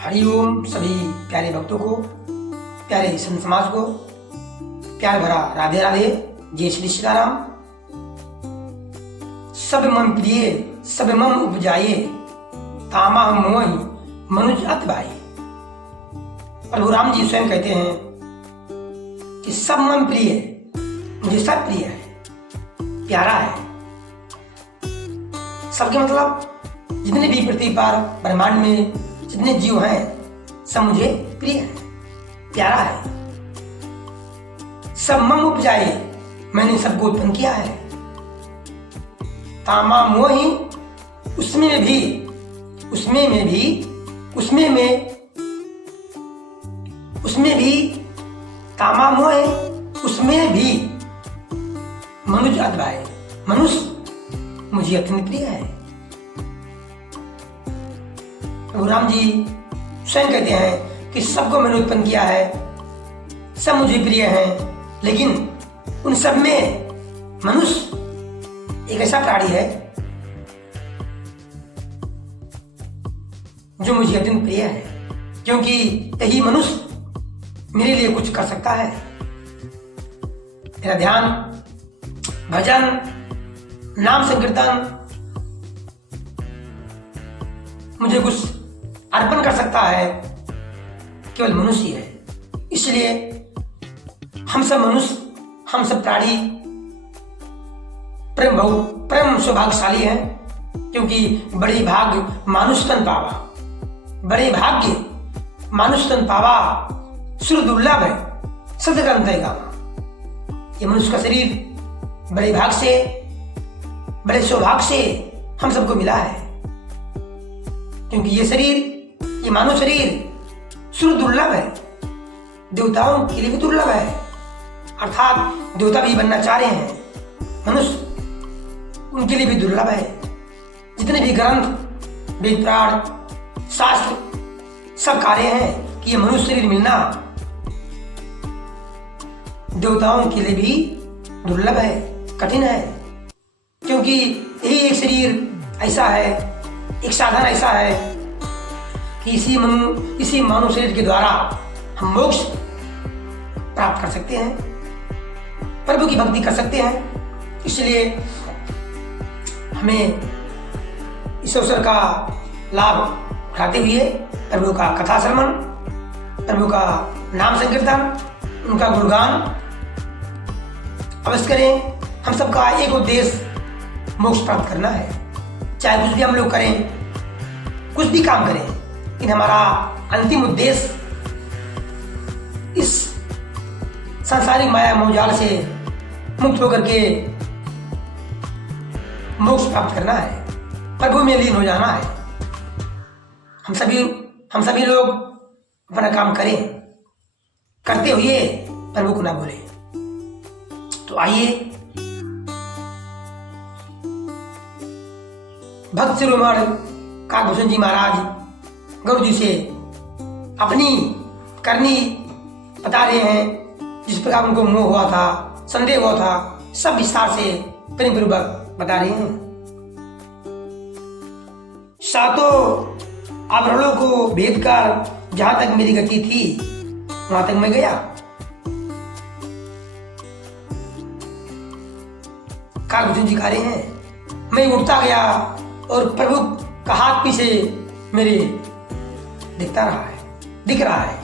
हरिओम सभी प्यारे भक्तों को, प्यारे संत समाज को प्यार भरा राधे राधे, जय श्री सीताराम। सब मम प्रिय सब मम उपजाए, तामा मोहि मनुज अत भाई। प्रभु राम जी स्वयं कहते हैं कि सब मम प्रिय, मुझे सब प्रिय है, प्यारा है। सबके मतलब जितने भी पृथ्वी पर ब्रह्मांड में जितने जीव हैं सब मुझे प्रिय है, प्यारा है। सब मम उपजाए, मैंने सबको उत्पन्न किया है। तामा मोहि, उसमें भी तामा मोहि, उसमें भी मनुज अद्भुत, मनुष्य मुझे अत्यंत प्रिय है। प्रभु राम जी स्वयं कहते हैं कि सबको मैंने उत्पन्न किया है, सब मुझे प्रिय हैं, लेकिन उन सब में मनुष्य एक ऐसा प्राणी है जो मुझे अत्यंत प्रिय है, क्योंकि यही मनुष्य मेरे लिए कुछ कर सकता है। मेरा ध्यान, भजन, नाम संकीर्तन मुझे कुछ अर्पण कर सकता है केवल मनुष्य ही है। इसलिए हम सब मनुष्य, हम सब प्राणी परम सौभाग्यशाली हैं, क्योंकि बड़े भाग्य मानुष तन पावा, बड़े भाग्य मानुष तन पावा, सुर दुर्लभ है सदग्रंथ है गावा। ये मनुष्य का शरीर बड़े भाग से, बड़े सौभाग्य से हम सबको मिला है, क्योंकि ये शरीर, ये मानव शरीर सुर दुर्लभ है, देवताओं के लिए भी दुर्लभ है, अर्थात देवता भी बनना चाह रहे हैं, मनुष्य उनके लिए भी दुर्लभ है। जितने भी ग्रंथ, वेद, पुराण, शास्त्र सब कह रहे हैं कि ये मनुष्य शरीर मिलना देवताओं के लिए भी दुर्लभ है, कठिन है, क्योंकि यही एक शरीर ऐसा है, एक साधन ऐसा है कि इसी मानव शरीर के द्वारा हम मोक्ष प्राप्त कर सकते हैं, प्रभु की भक्ति कर सकते हैं। इसलिए हमें इस अवसर का लाभ उठाते हुए प्रभु का कथा श्रवण, प्रभु का नाम संकीर्तन, उनका गुणगान अवश्य करें। हम सबका एक उद्देश्य मोक्ष प्राप्त करना है। चाहे कुछ भी हम लोग करें, कुछ भी काम करें, लेकिन हमारा अंतिम उद्देश्य इस सांसारिक माया मोहजाल से मुक्त होकर के मोक्ष प्राप्त करना है, प्रभु में लीन हो जाना है। हम सभी लोग अपना काम करें, करते हुए प्रभु को ना भूलें। तो आइए भक्त शिरोमणि काकभूषण जी महाराज गौर जी से अपनी करनी बता रहे हैं। जिस प्रकार उनको मोह हुआ था, संदेह हुआ था, सब विस्तार से प्रेम पूर्वक बता रहे हैं। सातों आवरणों को भेद कर जहां तक मेरी गति थी वहां तक मैं गया। काकभूषण जी कह रहे हैं, मैं उठता गया और प्रभु का हाथ पीछे मेरे दिख रहा है,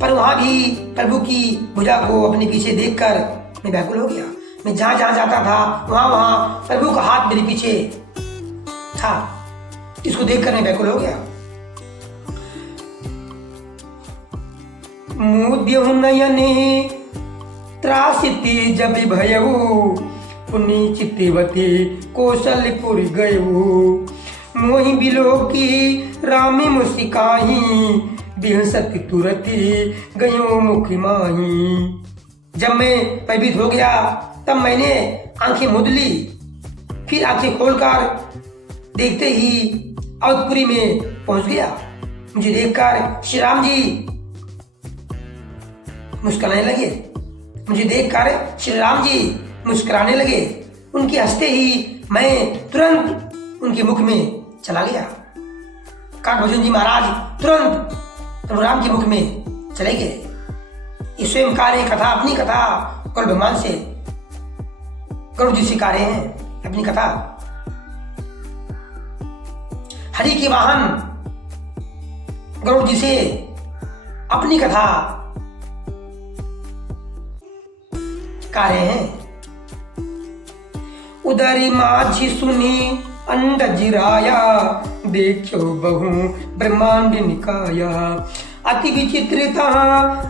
पर वहां भी प्रभु की भुजा को अपने पीछे देखकर मैं व्याकुल हो गया। मैं जहां जहां जाता था वहां प्रभु का हाथ मेरे पीछे था, इसको देखकर मैं व्याकुल हो गया। मुद्यहु नयने त्रासिति जब भयऊ, पुनि चित्तवती कौशलपुर गयऊ। मोहि बिलोकी रामी मुस्काही, बिहसति तुरती गयो मुख माही। जब मैं भयभीत हो गया तब मैंने आंखें मूंद ली, फिर आंखें खोलकर देखते ही अवधपुरी में पहुंच गया। मुझे देखकर श्री राम जी मुस्कुराने लगे, मुझे देखकर श्री राम जी मुस्कुराने लगे। उनके हंसते ही मैं तुरंत उनके मुख में चला गया। काकभूषण जी महाराज तुरंत प्रभु राम के मुख में चले गए। ये स्वयं कार्य कथा, अपनी कथा गरुड़ भगवान से, गरुड़ जी से कार्य हैं अपनी कथा। हरि के वाहन गरुड़ जी से अपनी कथा कार्य हैं। उदरी माझी सुनी अंडज राया, देखो बहु ब्रह्मांड निकाया। अति विचित्रता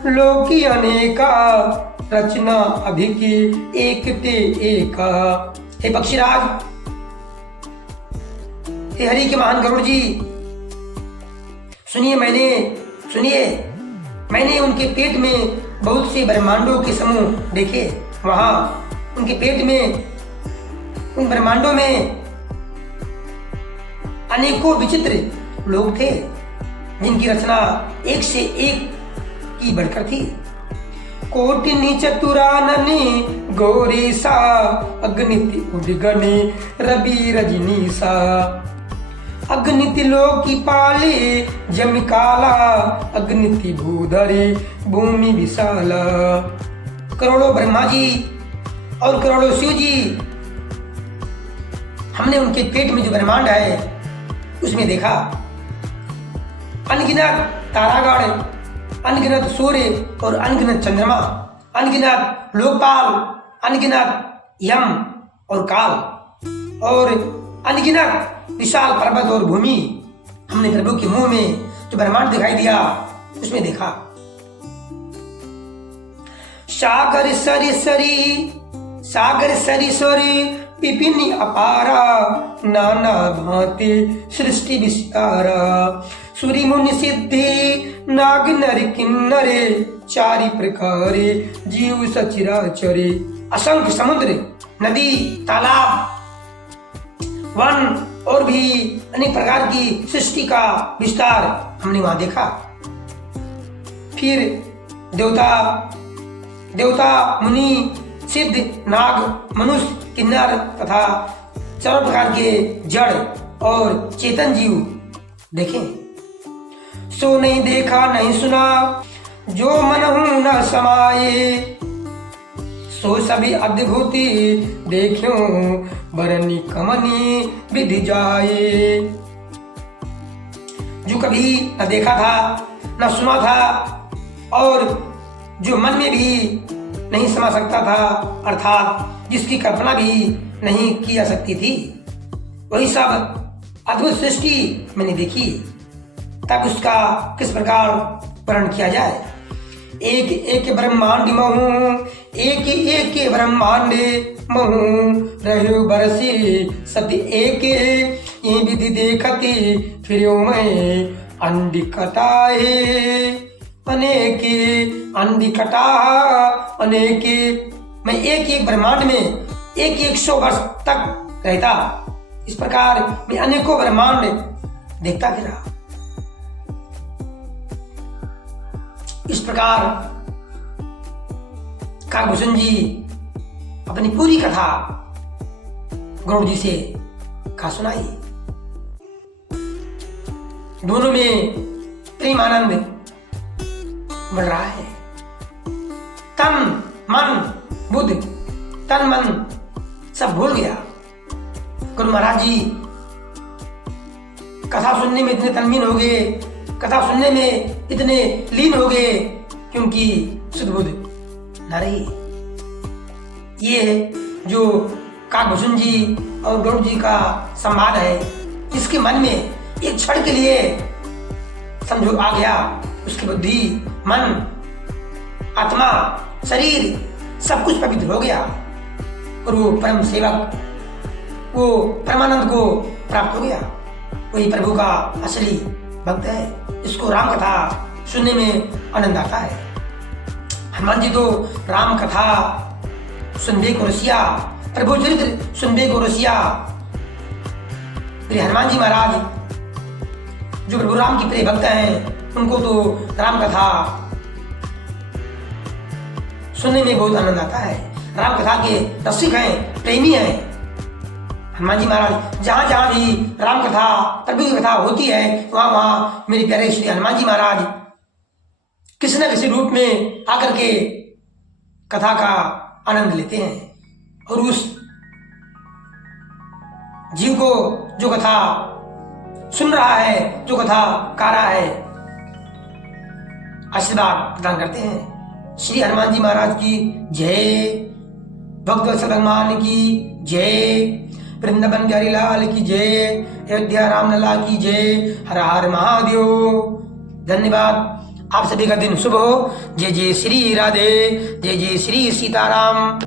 लोकी अनेका, रचना अभी की एक ते एका। हे पक्षीराज, हे हरि के महान गरुड़ जी, सुनिए मैंने उनके पेट में बहुत से ब्रह्मांडों के समूह देखे। वहां उनके पेट में, उन ब्रह्मांडों में अनेकों विचित्र लोग थे जिनकी रचना एक से एक की बढ़कर थी। कोटिनी चतुराननी गौरी सा, अग्निति उदगनी रवि रजनी सा। अग्निति लोकी पाले जम काला, अग्निति भूधरी भूमि विशाला। करोड़ों ब्रह्मा जी और करोड़ों शिव जी, हमने उनके पेट में जो ब्रह्मांड है उसमें देखा। अनगिनत तारागण, अनगिनत सूर्य और अनगिनत चंद्रमा, अनगिनत लोकपाल, अनगिनत यम और काल, और अनगिनत विशाल पर्वत और भूमि हमने प्रभु के मुंह में जो ब्रह्मांड दिखाई दिया उसमें देखा। सागर सरी सरी विपिन अपारा, नाना भांति सृष्टि विस्तारा। सूर्य मुनि सिद्धि नाग नर किन्नरे, चारि प्रकारे जीव सचराचरे। असंख्य समुद्र, नदी, तालाब, वन और भी अनेक प्रकार की सृष्टि का विस्तार हमने वहां देखा। फिर देवता, मुनि, सिद्ध, नाग, मनुष्य, किन्नर तथा चारों प्रकार के जड़ और चेतन जीव देखें। सो नहीं देखा नहीं सुना, जो मनहु न समाये। सो सभी अद्भुति देखो, बरनी कमनी विधि जाए। जो कभी न देखा था न सुना था और जो मन में भी नहीं समा सकता था, अर्थात जिसकी कल्पना भी नहीं की जा सकती थी, वही सब अद्भुत सृष्टि मैंने देखी। तब उसका किस प्रकार वर्णन किया जाए। एक एक ब्रह्मांड महू, एक ब्रह्मांड महू, रहो बरसी सत्य एक। ये विधि देखती फिर मैं अंडिकटाए अनेके, अंडिकटा अनेके। मैं एक ब्रह्मांड में 100 वर्ष तक रहता। इस प्रकार मैं अनेकों ब्रह्मांड देखता फिरा। इस प्रकार काकभूषण जी अपनी पूरी कथा गरुड़ जी से कहा सुनाई। दोनों में प्रेम आनंद बढ़ रहा है। तन मन सब भूल गया। गुरु महाराज जी कथा सुनने में इतने तन्मीन हो गए, कथा सुनने में इतने लीन हो गए क्योंकि सुध बुध न रही। ये जो काकभूषण जी और गरुड़ जी का संवाद है, इसके मन में एक क्षण के लिए समझो आ गया, उसकी बुद्धि, मन, आत्मा, शरीर सब कुछ पवित्र हो गया और वो परम सेवक, वो परमानंद को प्राप्त हो गया। वही प्रभु का असली भक्त है। इसको राम कथा सुनने में आनंद आता है। हनुमान जी तो राम कथा सुनबे को रसिया, प्रभु चरित्र सुनबे को रसिया। श्री हनुमान जी महाराज जो प्रभु राम के प्रिय भक्त हैं, उनको तो राम कथा सुनने में बहुत आनंद आता है। राम कथा के रसिक हैं, प्रेमी हैं। हनुमान जी महाराज जहां जहां भी राम कथा प्रभु की कथा होती है वहां वहां मेरे प्यारे श्री हनुमान जी महाराज किसी न किसी रूप में आकर के कथा का आनंद लेते हैं और उस जीव को जो कथा सुन रहा है, जो कथा गा रहा है, आशीर्वाद प्रदान करते हैं। श्री हनुमान जी महाराज की जय, भक्तवत्सल भगवान की जय, वृंदावन बिहारी लाल की जय, अयोध्या रामलला की जय, हर हर महादेव। धन्यवाद। आप सभी का दिन शुभ हो। जय जय श्री राधे, जय जय श्री सीताराम।